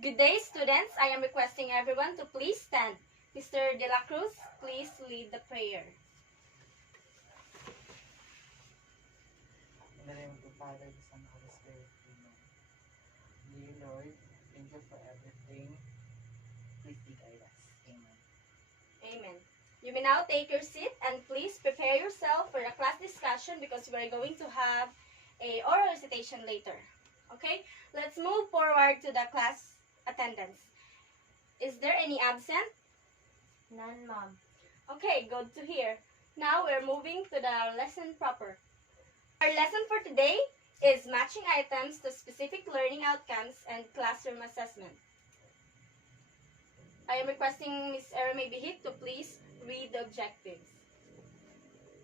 Good day, students. I am requesting everyone to please stand. Mr. De La Cruz, please lead the prayer. In the name of the Father, the Son, and the Holy Spirit. Amen. Dear Lord, thank you for everything. Please guide us. Amen. Amen. You may now take your seat and please prepare yourself for the class discussion because we are going to have a oral recitation later. Okay, let's move forward to the class attendance. Is there any absent? None, Mom. Okay, good to hear. Now we're moving to the lesson proper. Our lesson for today is matching items to specific learning outcomes and classroom assessment. I am requesting Ms. Eramay to please read the objectives.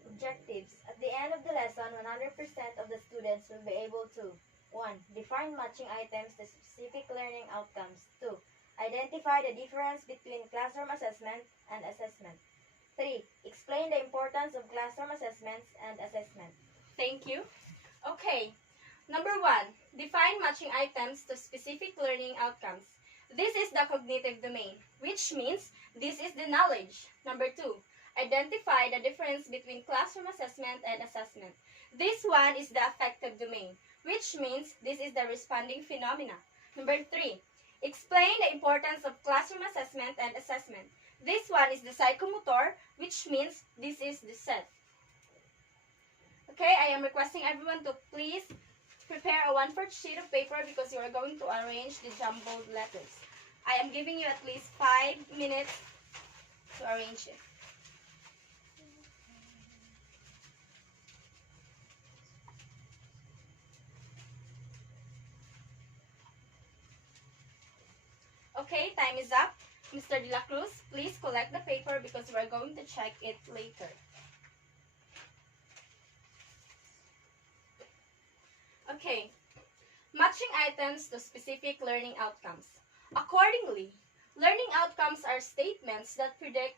Objectives. At the end of the lesson, 100% of the students will be able to 1. Define matching items to specific learning outcomes. 2. Identify the difference between classroom assessment and assessment. 3. Explain the importance of classroom assessments and assessment. Thank you. Okay. Number 1. Define matching items to specific learning outcomes. This is the cognitive domain, which means this is the knowledge. Number 2. Identify the difference between classroom assessment and assessment. This one is the affective domain, which means this is the responding phenomena. Number 3. Explain the importance of classroom assessment and assessment. This one is the psychomotor, which means this is the set. Okay, I am requesting everyone to please prepare a 1/4 sheet of paper because you are going to arrange the jumbled letters. I am giving you at least 5 minutes to arrange it. Okay, time is up. Mr. De La Cruz, please collect the paper because we are going to check it later. Okay, matching items to specific learning outcomes. Accordingly, learning outcomes are statements that predict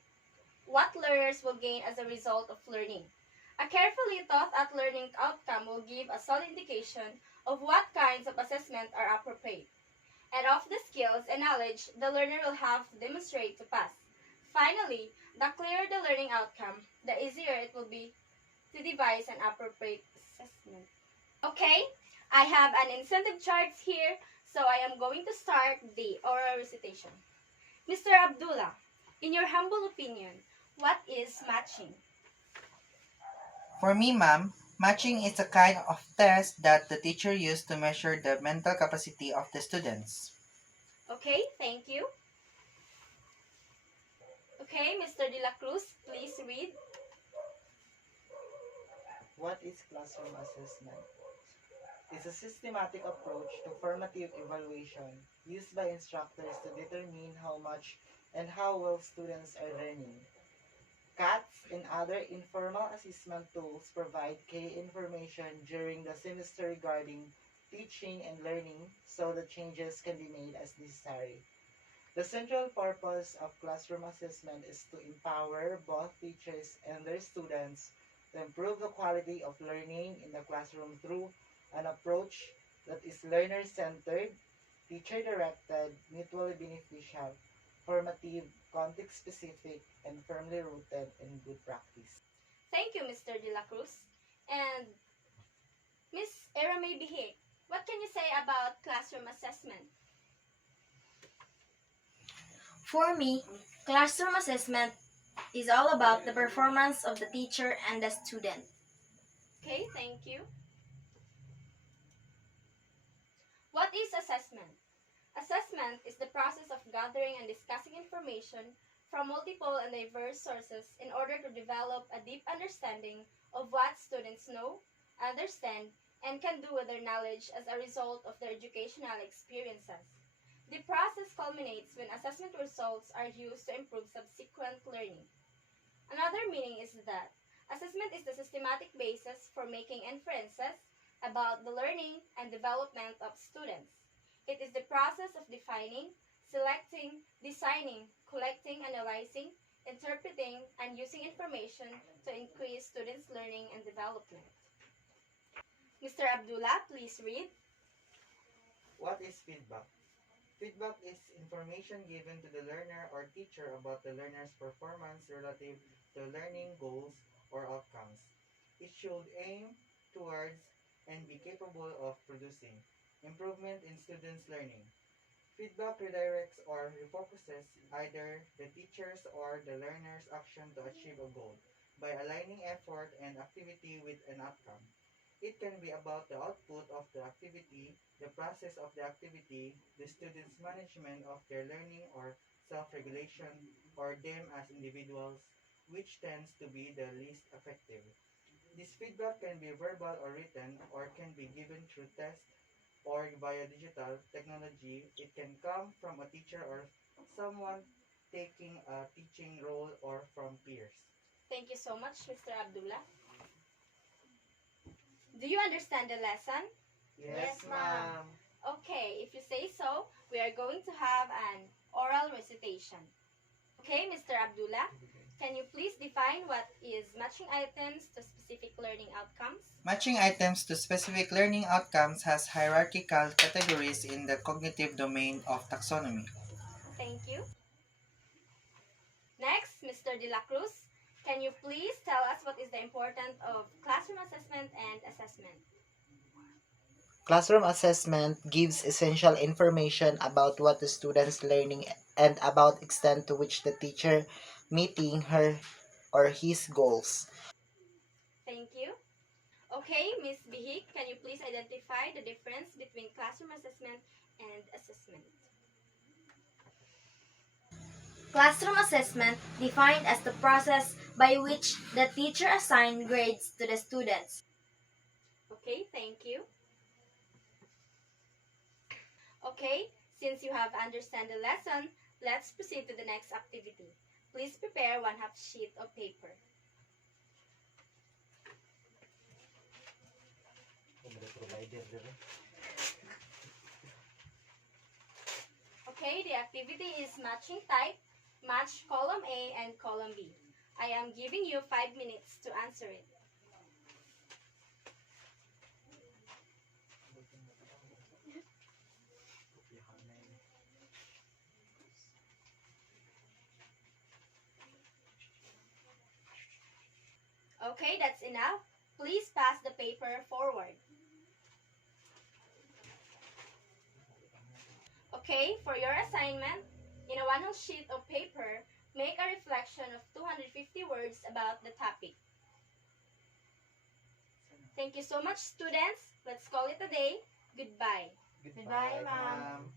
what learners will gain as a result of learning. A carefully thought out learning outcome will give a solid indication of what kinds of assessment are appropriate, and of the skills and knowledge the learner will have to demonstrate to pass. Finally, the clearer the learning outcome, the easier it will be to devise an appropriate assessment. Okay, I have an incentive charts here, so I am going to start the oral recitation. Mr. Abdullah, in your humble opinion, what is matching? For me, ma'am, matching is a kind of test that the teacher used to measure the mental capacity of the students. Okay, thank you. Okay, Mr. De La Cruz, please read. What is classroom assessment? It's a systematic approach to formative evaluation used by instructors to determine how much and how well students are learning. CATs and other informal assessment tools provide key information during the semester regarding teaching and learning so that changes can be made as necessary. The central purpose of classroom assessment is to empower both teachers and their students to improve the quality of learning in the classroom through an approach that is learner-centered, teacher-directed, mutually beneficial, formative, context-specific, and firmly rooted in good practice. Thank you, Mr. De La Cruz. And Ms. Eramay, what can you say about classroom assessment? For me, classroom assessment is all about the performance of the teacher and the student. Okay, thank you. What is assessment? Assessment is the process of gathering and discussing information from multiple and diverse sources in order to develop a deep understanding of what students know, understand, and can do with their knowledge as a result of their educational experiences. The process culminates when assessment results are used to improve subsequent learning. Another meaning is that assessment is the systematic basis for making inferences about the learning and development of students. It is the process of defining, selecting, designing, collecting, analyzing, interpreting, and using information to increase students' learning and development. Mr. Abdullah, please read. What is feedback? Feedback is information given to the learner or teacher about the learner's performance relative to learning goals or outcomes. It should aim towards and be capable of producing improvement in students' learning. Feedback redirects or refocuses either the teacher's or the learner's action to achieve a goal by aligning effort and activity with an outcome. It can be about the output of the activity, the process of the activity, the student's management of their learning or self-regulation, or them as individuals, which tends to be the least effective. This feedback can be verbal or written, or can be given through tests or via digital technology. It can come from a teacher or someone taking a teaching role or from peers. Thank you so much, Mr. Abdullah. Do you understand the lesson? Yes, Yes, ma'am. ma'am. Okay, if you say so, we are going to have an oral recitation. Okay, Mr. Abdullah, can you please define what is matching items to specific learning outcomes? Matching items to specific learning outcomes has hierarchical categories in the cognitive domain of taxonomy. Thank you. Next, Mr. De La Cruz, can you please tell us what is the importance of classroom assessment and assessment? Classroom assessment gives essential information about what the student's learning and about extent to which the teacher meeting her or his goals. Thank you. Okay, Ms. Bihik, can you please identify the difference between classroom assessment and assessment? Classroom assessment defined as the process by which the teacher assigns grades to the students. Okay, thank you. Okay, since you have understand the lesson, let's proceed to the next activity. Please prepare 1/2 sheet of paper. Okay, the activity is matching type, match column A and column B. I am giving you 5 minutes to answer it. Okay, that's enough. Please pass the paper forward. Okay, for your assignment, in a 1/2 sheet of paper, make a reflection of 250 words about the topic. Thank you so much, students. Let's call it a day. Goodbye. Goodbye, ma'am.